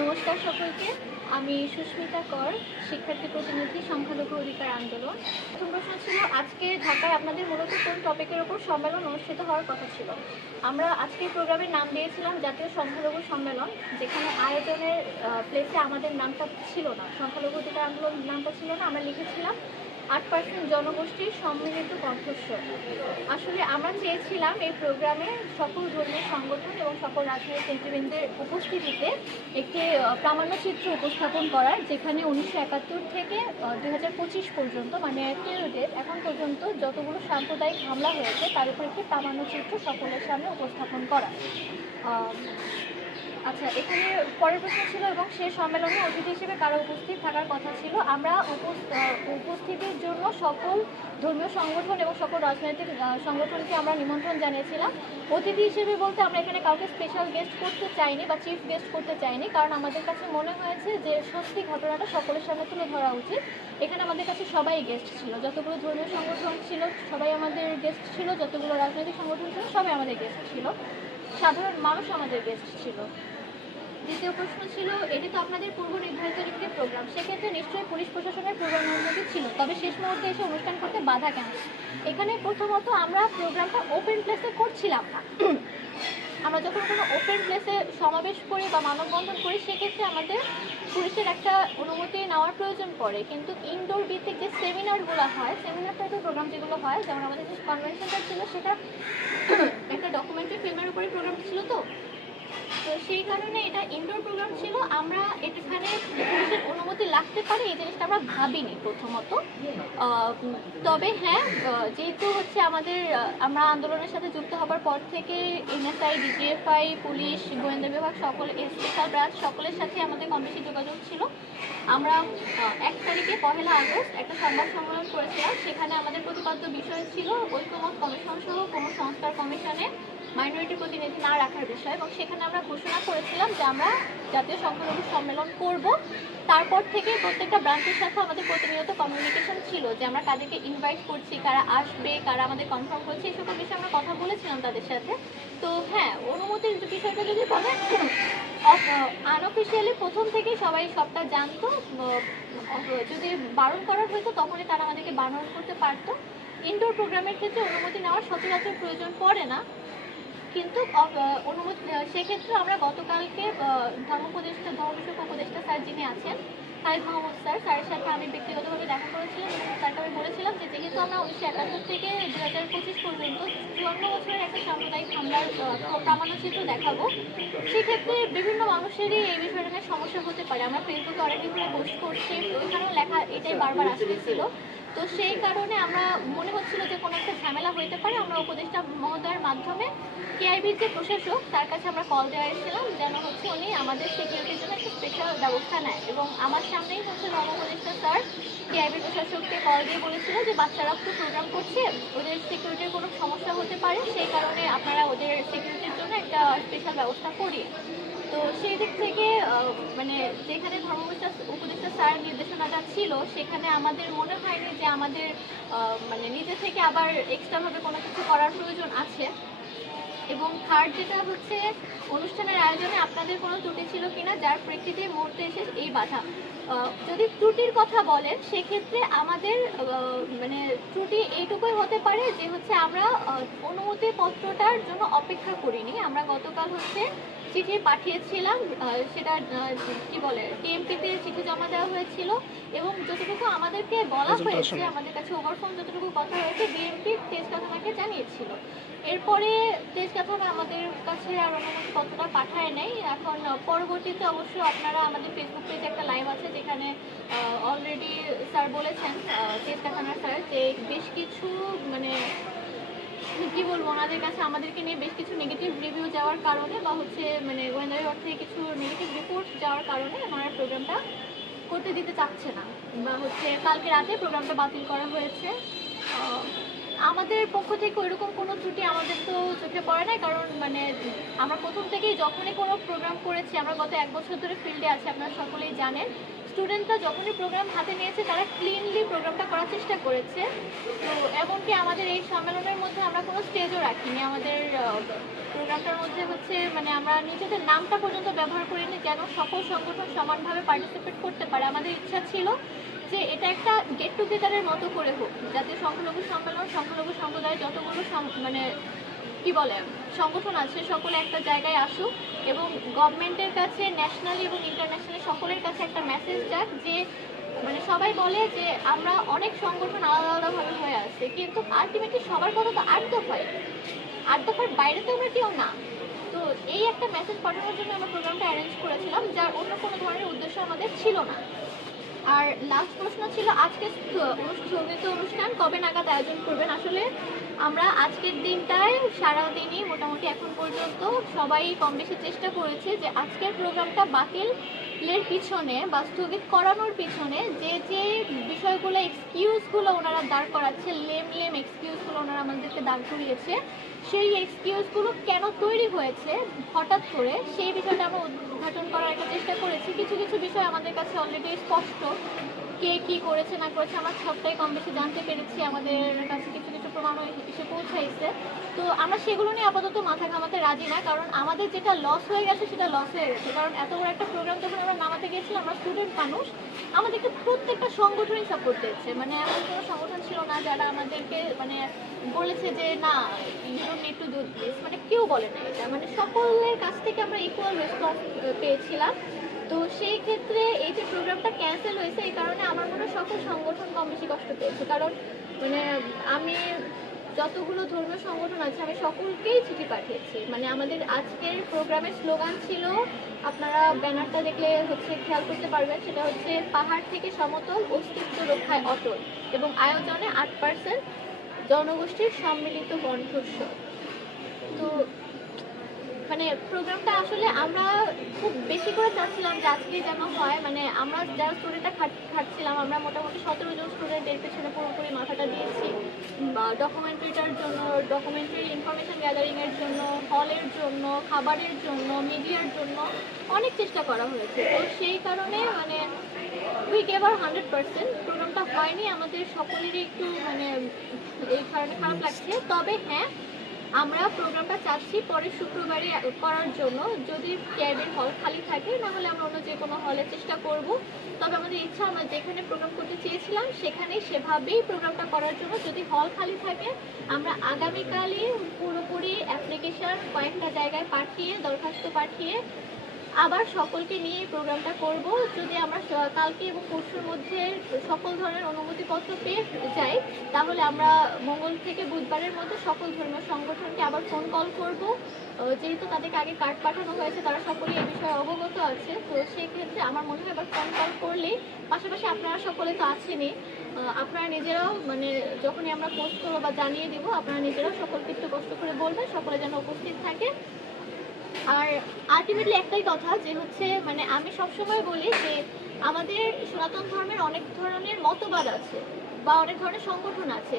নমস্কার সকলকে। আমি সুস্মিতা কর, শিক্ষার্থী প্রতিনিধি, সংখ্যালঘু অধিকার আন্দোলন। প্রথম প্রশ্ন ছিল, আজকে ঢাকায় আপনাদের মূলত কোন টপিকের ওপর সম্মেলন অনুষ্ঠিত হওয়ার কথা ছিল? আমরা আজকের প্রোগ্রামের নাম দিয়েছিলাম জাতীয় সংখ্যালঘু সম্মেলন, যেখানে আয়োজনের প্লেসে আমাদের নামটা ছিল না, সংখ্যালঘু অধিকার আন্দোলন নামটা ছিল না। আমরা লিখেছিলাম 8% জনগোষ্ঠীর সম্মিলিত কণ্ঠস্বর। আসলে আমরা চেয়েছিলাম এই প্রোগ্রামে সকল ধর্মীয় সংগঠন এবং সকল রাজনৈতিক নেতৃবৃন্দের উপস্থিতিতে একটি প্রামাণ্যচিত্র উপস্থাপন করার, যেখানে 1971 থেকে 2025 পর্যন্ত, মানে পিরিয়ডে এখন পর্যন্ত যতগুলো সাম্প্রদায়িক হামলা হয়েছে তার উপর একটি প্রামাণ্যচিত্র সকলের সামনে উপস্থাপন করা। আচ্ছা, এখানে পরের প্রশ্ন ছিল, এবং সেই সম্মেলনে অতিথি হিসেবে কারো উপস্থিত থাকার কথা ছিল? আমরা উপস্থিতির জন্য সকল ধর্মীয় সংগঠন এবং সকল রাজনৈতিক সংগঠনকে আমরা নিমন্ত্রণ জানিয়েছিলাম। অতিথি হিসেবে বলতে আমরা এখানে কাউকে স্পেশাল গেস্ট করতে চাইনি বা চিফ গেস্ট করতে চাইনি, কারণ আমাদের কাছে মনে হয়েছে যে সত্যি ঘটনাটা সকলের সামনে তুলে ধরা উচিত। এখানে আমাদের কাছে সবাই গেস্ট ছিল, যতগুলো ধর্মীয় সংগঠন ছিল সবাই আমাদের গেস্ট ছিল, যতগুলো রাজনৈতিক সংগঠন ছিল সবাই আমাদের গেস্ট ছিল, সাধারণ মানুষ আমাদের গেস্ট ছিল। দ্বিতীয় প্রশ্ন ছিল, এটি তো আপনাদের পূর্ব নির্ধারিত একটি প্রোগ্রাম, সেক্ষেত্রে নিশ্চয়ই পুলিশ প্রশাসনের পূর্বানুমতি ছিল, তবে শেষ মুহূর্তে এসে অনুষ্ঠান করতে বাধা কেন? এখানে প্রথমত আমরা প্রোগ্রামটা ওপেন প্লেসে করছিলাম না। আমরা যখন কোনো ওপেন প্লেসে সমাবেশ করি বা মানববন্ধন করি, সেক্ষেত্রে আমাদের পুলিশের একটা অনুমতি নেওয়ার প্রয়োজন পড়ে, কিন্তু ইনডোর ভিত্তিক যে সেমিনারগুলো হয়, সেমিনার টাইপের প্রোগ্রাম যেগুলো হয়, যেমন আমাদের যে কনভেনশনটা ছিল সেটা একটা ডকুমেন্টারি ফিল্মের উপরে প্রোগ্রামটা ছিল, তো সেই কারণে এটা ইনডোর প্রোগ্রাম ছিল। আমরা এখানে পুলিশের অনুমতি লাগতে পারে এই জিনিসটা আমরা ভাবিনি প্রথমত। তবে হ্যাঁ, যেহেতু হচ্ছে আমরা আন্দোলনের সাথে যুক্ত হবার পর থেকে এনএসআই, ডিজিএফআই, পুলিশ, গোয়েন্দা বিভাগ, সকল স্পেশাল ব্রাঞ্চ সকলের সাথে আমাদের কম বেশি যোগাযোগ ছিল। আমরা 1 তারিখে 1 আগস্ট একটা সংবাদ সম্মেলন করেছিলাম, সেখানে আমাদের প্রতিপাদ্য বিষয় ছিল ঐক্যমত কমিশন সহ কোনো সংস্কার কমিশনে মাইনরিটি প্রতিনিধি না রাখার বিষয়, এবং সেখানে আমরা ঘোষণা করেছিলাম যে আমরা জাতীয় সংখ্যালঘু সম্মেলন করব। তারপর থেকে প্রত্যেকটা ব্রাঞ্চের সাথে আমাদের প্রতিনিয়ত কমিউনিকেশন ছিল যে আমরা কাদেরকে ইনভাইট করছি, কারা আসবে, কারা আমাদের কনফার্ম করছে, এই সকল বিষয়ে আমরা কথা বলেছিলাম তাদের সাথে। তো হ্যাঁ, অনুমতির বিষয়টা যদি বলেন, আনঅফিসিয়ালি প্রথম থেকেই সবাই সবটা জানতো। যদি বারণ করার হতো তখনই তারা আমাদেরকে বারণ করতে পারতো। ইনডোর প্রোগ্রামের ক্ষেত্রে অনুমতি নেওয়ার সচরাচর প্রয়োজন পড়ে না, কিন্তু অনুমতি সেক্ষেত্রে আমরা গতকালকে ধর্ম বিষয়ক উপদেষ্টা স্যার যিনি আছেন, খালিদ মাহমুদ স্যারের সাথে আমি ব্যক্তিগতভাবে দেখা করেছিলাম, এবং স্যারকে আমি বলেছিলাম যে যেহেতু আমরা 1971 থেকে 2025 পর্যন্ত 54 বছরের একটা সাম্প্রদায়িক হামলার প্রামাণ্যচিত্র দেখাবো, সেক্ষেত্রে বিভিন্ন মানুষেরই এই বিষয়টা নিয়ে সমস্যা হতে পারে। আমরা ফেসবুকে অনেকদিন ধরে পোস্ট করছি, ওইখানেও লেখা এটাই বারবার আসতেছিল। তো সেই কারণে আমরা মনে হচ্ছিল যে কোনো একটা ঝামেলা হইতে পারে। আমরা উপদেষ্টা মহোদয়ের মাধ্যমে কেআইবির যে প্রশাসক, তার কাছে আমরা কল দেওয়া এসেছিলাম যেন হচ্ছে উনি আমাদের সিকিউরিটির জন্য একটা স্পেশাল ব্যবস্থা নেয়, এবং আমার সামনেই হচ্ছে ধর্ম উপদেষ্টা স্যার কেআইবির প্রশাসককে কল দিয়ে বলেছিল যে বাচ্চারা তো প্রোগ্রাম করছে, ওদের সিকিউরিটির কোনো সমস্যা হতে পারে, সেই কারণে আপনারা ওদের সিকিউরিটির জন্য একটা স্পেশাল ব্যবস্থা করিয়ে। তো সেই দিক থেকে মানে যেখানে ধর্ম উপদেষ্টা স্যার নির্দেশনাটা ছিল, সেখানে আমাদের মনে হয়নি যে আমাদের মানে নিজে থেকে আবার এক্সট্রাভাবে কোনো কিছু করার প্রয়োজন আছে। এবং থার্ড যেটা হচ্ছে, অনুষ্ঠানের আয়োজনে আপনাদের কোনো ত্রুটি ছিল কিনা যার প্রেক্ষিতে মুহূর্তে এসে এই বাধা? যদি ত্রুটির কথা বলেন, সেক্ষেত্রে আমাদের মানে ত্রুটি এইটুকুই হতে পারে যে হচ্ছে আমরা অনুমতিপত্রটার জন্য অপেক্ষা করিনি। আমরা গতকাল হচ্ছে চিঠি পাঠিয়েছিলাম, সেটা কি বলে টিএমপিতে চিঠি জমা দেওয়া হয়েছিল, এবং যতটুকু আমাদেরকে বলা হয়েছে, আমাদের কাছে ওভারফোন যতটুকু কথা হয়েছে, বিএমপি তেজগাঁথানাকে জানিয়েছিল। এরপরে তেজগাঁথানা আমাদের কাছে আর অনুমতিপত্রটা পাঠায় নাই। এখন পরবর্তীতে অবশ্য আপনারা আমাদের ফেসবুক পেজে একটা লাইভ আছে, যেখানে অলরেডি স্যার বলেছেন, তেজগাঁথানার স্যার, যে বেশ কিছু মানে কি বলবো, ওনাদের কাছে আমাদেরকে নিয়ে বেশ কিছু নেগেটিভ রিভিউ যাওয়ার কারণে, বা হচ্ছে মানে গোয়েন্দা বিভাগ থেকে কিছু নেগেটিভ রিপোর্ট যাওয়ার কারণে ওনারা প্রোগ্রামটা করতে দিতে চাচ্ছে না, বা হচ্ছে কালকে রাতে প্রোগ্রামটা বাতিল করা হয়েছে। আমাদের পক্ষ থেকে ওইরকম কোনো ত্রুটি আমাদের তো চোখে পড়ে নাই, কারণ মানে আমরা প্রথম থেকেই যখনই কোনো প্রোগ্রাম করেছি, আমরা গত 1 বছর ধরে ফিল্ডে আছি, আপনারা সকলেই জানেন, স্টুডেন্টরা যখনই প্রোগ্রাম হাতে নিয়েছে তারা ক্লিনলি প্রোগ্রামটা করার চেষ্টা করেছে। তো এমনকি আমাদের এই সম্মেলনের মধ্যে আমরা কোনো স্টেজও রাখিনি। আমাদের প্রোগ্রামটার মধ্যে হচ্ছে মানে আমরা নিজেদের নামটা পর্যন্ত ব্যবহার করিনি, যেন সকল সংগঠন সমানভাবে পার্টিসিপেট করতে পারে। আমাদের ইচ্ছা ছিল যে এটা একটা গেট টুগেদারের মতো করে হোক, যাতে সংখ্যালঘু সম্মেলন, সংখ্যালঘু সম্প্রদায়ের যতগুলো মানে কি বলে সংগঠন আছে সকলে একটা জায়গায় আসুক এবং গভর্নমেন্টের কাছে ন্যাশনালি এবং ইন্টারন্যাশনালি সকলের কাছে একটা মেসেজ যাক যে মানে সবাই বলে যে আমরা অনেক সংগঠন আলাদা আলাদাভাবে হয়ে আসছে, কিন্তু আলটিমেটলি সবার কথা তো 8 দফার বাইরে তো আমরা কেউ না। তো এই একটা মেসেজ পাঠানোর জন্য আমরা প্রোগ্রামটা অ্যারেঞ্জ করেছিলাম, যার অন্য কোনো ধরনের উদ্দেশ্য আমাদের ছিল না। আর লাস্ট প্রশ্ন ছিল আজকে স্থগিত অনুষ্ঠান কবে নাগাদ আয়োজন করবেন। আসলে আমরা আজকের দিনটায় সারাদিনই মোটামুটি এখন পর্যন্ত সবাই কম বেশি চেষ্টা করেছে যে আজকের প্রোগ্রামটা বাতিলের পিছনে বা স্থগিত করানোর পিছনে যে যে বিষয়গুলো এক্সকিউজগুলো ওনারা দাঁড় করাচ্ছে, লেম এক্সকিউজগুলো ওনারা আমাদেরকে দাঁড় করিয়েছে, সেই এক্সকিউজগুলো কেন তৈরি হয়েছে হঠাৎ করে, সেই বিষয়টা আমরা উদ্ঘাটন করার একটা চেষ্টা করেছি। কিছু কিছু বিষয় আমাদের কাছে অলরেডি স্পষ্ট, কে কি করেছে না করেছে আমরা সবটাই কম বেশি জানতে পেরেছি, আমাদের কাছে কিছু কিছু প্রমাণও এসে পৌঁছাইছে। তো আমরা সেগুলো নিয়ে আপাতত মাথা ঘামাতে রাজি না, কারণ আমাদের যেটা লস হয়ে গেছে সেটা লস হয়ে গেছে। কারণ এত বড় একটা প্রোগ্রাম যখন আমরা নামাতে গিয়েছিলাম, আমরা স্টুডেন্ট মানুষ, আমাদেরকে প্রত্যেকটা সংগঠনই সাপোর্ট দিয়েছে। মানে এমন কোনো সংগঠন ছিল না যারা আমাদেরকে মানে বলেছে যে না you don't need to do this, মানে কেউ বলে না এটা, মানে সকলের কাছ থেকে আমরা ইকুয়াল রেসপন্স পেয়েছিলাম। তো সেই ক্ষেত্রে এই যে প্রোগ্রামটা ক্যান্সেল হয়েছে, এই কারণে আমার মনে হয় সকল সংগঠন কম বেশি কষ্ট পেয়েছে। কারণ মানে আমি যতগুলো ধর্মীয় সংগঠন আছে আমি সকলকেই চিঠি পাঠিয়েছি। মানে আমাদের আজকের প্রোগ্রামের স্লোগান ছিল, আপনারা ব্যানারটা দেখলে হচ্ছে খেয়াল করতে পারবেন, সেটা হচ্ছে পাহাড় থেকে সমতল, অস্তিত্ব রক্ষায় অটল এবং আয়োজনে 8% জনগোষ্ঠীর সম্মিলিত কণ্ঠস্বর। তো মানে প্রোগ্রামটা আসলে আমরা খুব বেশি করে চাচ্ছিলাম যে আজকে যেন হয়। মানে আমরা যারা স্টুডেন্টটা খাটছিলাম, আমরা মোটামুটি 17 জন স্টুডেন্ট এর পেছনে পুরোপুরি মাথাটা দিয়েছি। ডকুমেন্টারিটার জন্য, ডকুমেন্টারি ইনফরমেশন গ্যাদারিংয়ের জন্য, হলের জন্য, খাবারের জন্য, মিডিয়ার জন্য অনেক চেষ্টা করা হয়েছে। তো সেই কারণে মানে উই গেভ আর 100%। প্রোগ্রামটা হয়নি, আমাদের সকলেরই একটু মানে এই কারণে খারাপ লাগছে। তবে হ্যাঁ, আমরা প্রোগ্রামটা চাচ্ছি পরের শুক্রবারে করার জন্য, যদি ক্যাবের হল খালি থাকে, না হলে আমরা অন্য যে কোনো হলে চেষ্টা করব। তবে আমাদের ইচ্ছা আমরা যেখানে প্রোগ্রাম করতে চেয়েছিলাম সেখানেই সেভাবেই প্রোগ্রামটা করার জন্য। যদি হল খালি থাকে আমরা আগামীকালই পুরোপুরি অ্যাপ্লিকেশন কয়েকটা জায়গায় পাঠিয়ে, দরখাস্ত পাঠিয়ে আবার সকলকে নিয়ে এই প্রোগ্রামটা করব। যদি আমরা কালকে এবং পরশুর মধ্যে সকল ধরনের অনুমতিপত্র পেয়ে যাই, তাহলে আমরা মঙ্গল থেকে বুধবারের মধ্যে সকল ধর্মীয় সংগঠনকে আবার ফোন কল করব। যেহেতু তাদেরকে আগে কার্ড পাঠানো হয়েছে, তারা সকলেই এই বিষয়ে অবগত আছে। তো সেই ক্ষেত্রে আমার মনে হয় এবার ফোন কল করলে, পাশাপাশি আপনারা সকলে তো আছেনই, আপনারা নিজেরাও মানে যখনই আমরা পোস্ট করবো বা জানিয়ে দিব, আপনারা নিজেরাও সকলকে একটু কষ্ট করে বলবেন, সকলে যেন উপস্থিত থাকে। আর আলটিমেটলি একটাই কথা যে হচ্ছে মানে আমি সবসময় বলি যে আমাদের সনাতন ধর্মের অনেক ধরনের মতবাদ আছে বা অনেক ধরনের সংগঠন আছে।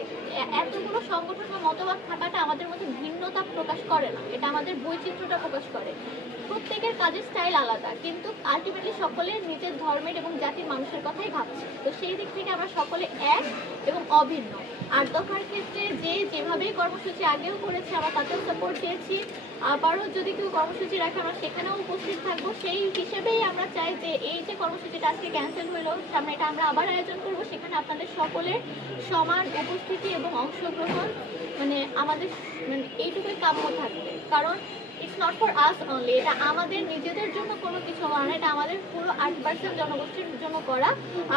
এতগুলো সংগঠন বা মতবাদ থাকাটা আমাদের মধ্যে ভিন্নতা প্রকাশ করে না, এটা আমাদের বৈচিত্র্যটা প্রকাশ করে। প্রত্যেকের কাজের স্টাইল আলাদা, কিন্তু আলটিমেটলি সকলে নিজের ধর্মের এবং জাতির মানুষের কথাই ভাবছে। তো সেই দিক থেকে আমরা সকলে এক এবং অভিন্ন। 8 দফার ক্ষেত্রে যে যেভাবেই কর্মসূচি আগেও করেছে আমরা তাতেও সাপোর্ট দিয়েছি, আবারও যদি কেউ কর্মসূচি রাখে আমরা সেখানেও উপস্থিত থাকবো। সেই হিসেবেই আমরা চাই যে এই যে কর্মসূচিটা আজকে ক্যান্সেল হলো, সামনে এটা আমরা আবার আয়োজন করব, সেখানে আপনাদের সকলের সমান উপস্থিতি এবং অংশগ্রহণ মানে আমাদের মানে এইটুকুই কাম্য থাকবে। কারণ it's not for us only, এটা আমাদের নিজেদের জন্য কোনো কিছু করা না, এটা আমাদের পুরো 8% জনগোষ্ঠীর জন্য করা।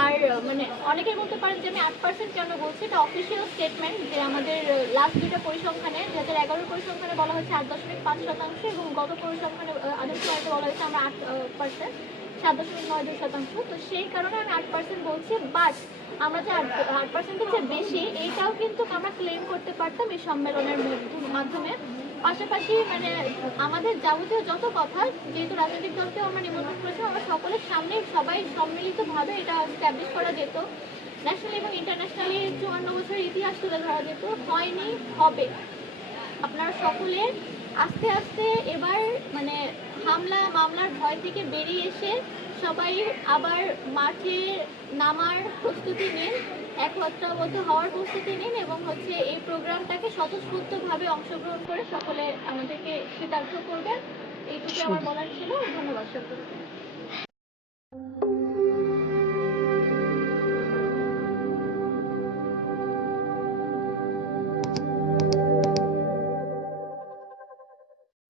আর মানে অনেকের বলতে পারেন যে আমি 8% কেন বলছি, এটা অফিসিয়াল স্টেটমেন্ট যে আমাদের লাস্ট দুইটা পরিসংখ্যানে 2011 পরিসংখ্যানে বলা হয়েছে 8.5% এবং গত পরিসংখ্যানে আদমশুমারিতে বলা হয়েছে আমরা 8%, 7.92%। তো সেই কারণে আমি 8% বলছি। বাট আমরা যে 8%-এর যে বেশি, এইটাও কিন্তু আমরা ক্লেম করতে পারতাম এই সম্মেলনের মাধ্যমে। পাশাপাশি মানে আমাদের যাবতীয় যত কথা, যেহেতু রাজনৈতিক দলকেও আমরা নিমন্ত্রণ করেছি, আমরা সকলের সামনে সবাই সম্মিলিতভাবে এটা এস্টাবলিশ করা যেত, ন্যাশনাল এবং ইন্টারন্যাশনালি 54 বছরের ইতিহাস তুলে ধরা যেত। হয়নি, হবে। আপনারা সকলে আস্তে আস্তে এবার মানে হামলা মামলার ভয় থেকে বেরিয়ে এসে সবাই আবার মাঠে নামার প্রস্তুতি নিন, একত্রবদ্ধ হওয়ার প্রস্তুতি নিন এবং হচ্ছে এই প্রোগ্রামটাকে স্বতঃস্ফূর্তভাবে অংশগ্রহণ করে সকলে আমাদেরকে কৃতার্থ করবেন। এইটুকু আমার বলার ছিল। ধন্যবাদ সকলকে।